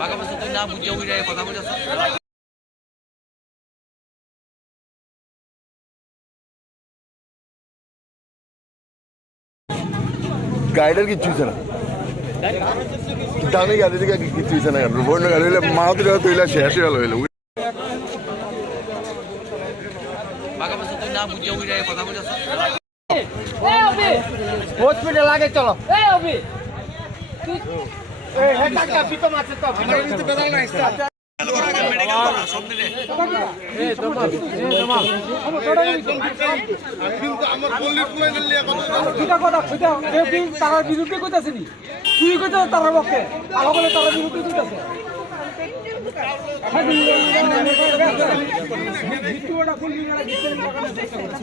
বাঘা বস্তু তুই না বুঝে উড়ে কথা বলছ গাইডের কিচ্ছু হয়েছে না দামি গাড়ি থেকে কিচ্ছু হয়েছে না বন্য গাড়ি হইলে মাহতির তৈলা শেষ হয়ে হইলো বাঘা বস্তু তুই না বুঝে উড়ে কথা বলছ হসপিটাল আগে চলো এই অভি এই হেডটা কাপি তো মারছে তো আমার কিন্তু বেদাল নাই মেডিকেল করা সব দিলে এই দমা কিন্তু আমার বললি ফুলাই নিয়ে কথা খুদা কেউ তার বিরুদ্ধে কইতাছে নি তুই কইতা তার পক্ষে আলো বলে তার বিরুদ্ধে কইতাছে ভিডিওটা খুলবি না ভিতরে লাগানো চেষ্টা করছ